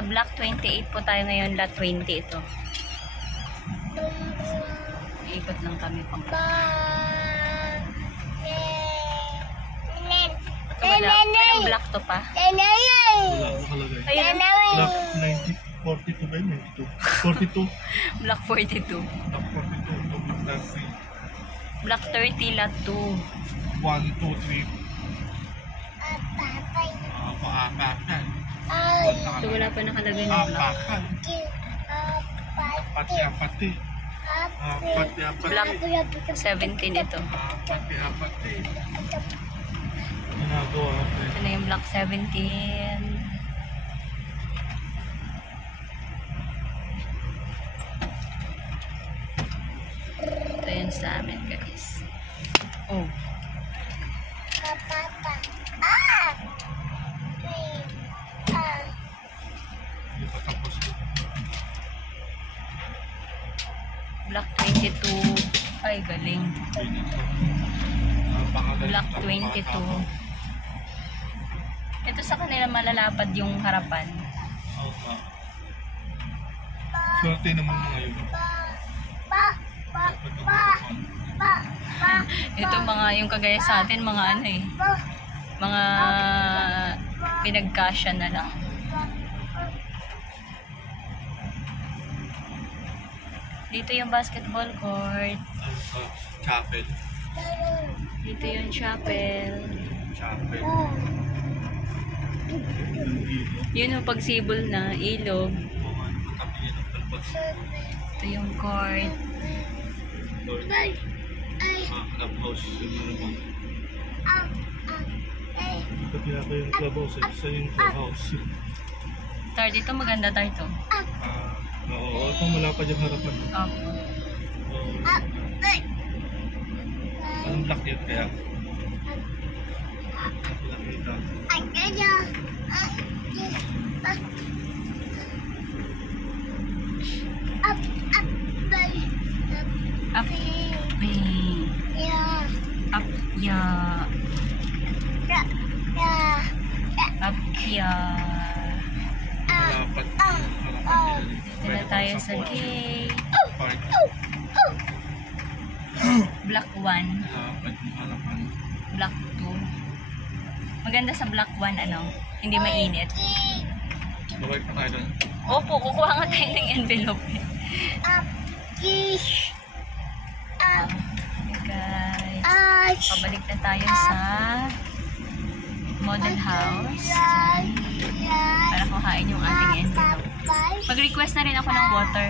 Nasa block 28 po tayo ngayon, lot 20 ito. Iikot lang kami pang. Anong block to pa? Wala nakalagay. Ayun. Block 42 ba yun? 42. Block 42. Block 42. Block 30. Block 30, lot 2. 1, 2, 3. Paapakan. Ito wala pa nakalagay ng block. Apakan. Apati-apati. Apati-apati. Block 17 ito. Apati-apati. Ginagawa natin. Ito na yung block 17. Ito yun sa amin, guys. Oh. Hindi pa tapos. Block 22. Ay, galing. Block 22. Ito sa kanila malalapad yung harapan. Swerte naman mga yun. Ito mga yung kagaya sa atin, mga ano eh. Mga pinagkasya na lang. Dito yung basketball court. Chapel. Dito yung chapel. Chapel. Yun yung pagsibol na ilog. Ito yung court. Clubhouse. Ito pinaka yung clubhouse. Isa yung clubhouse. Tar, dito maganda tar to. Oo, ito malapad yung harapan. Opo. Anong block yun kaya? Up. Bing. Up. Ya. Up. Ya. Malapad. Dito na tayo sa gate. Block 1. Malapad yung harapan. Block 2. Maganda sa block 1, ano? Hindi mainit. Babay pa tayo doon. Opo, kukuha nga tayo ng envelope. Guys, pabalik na tayo sa model house para kuhain yung ating envelope. Mag-request na rin ako ng water.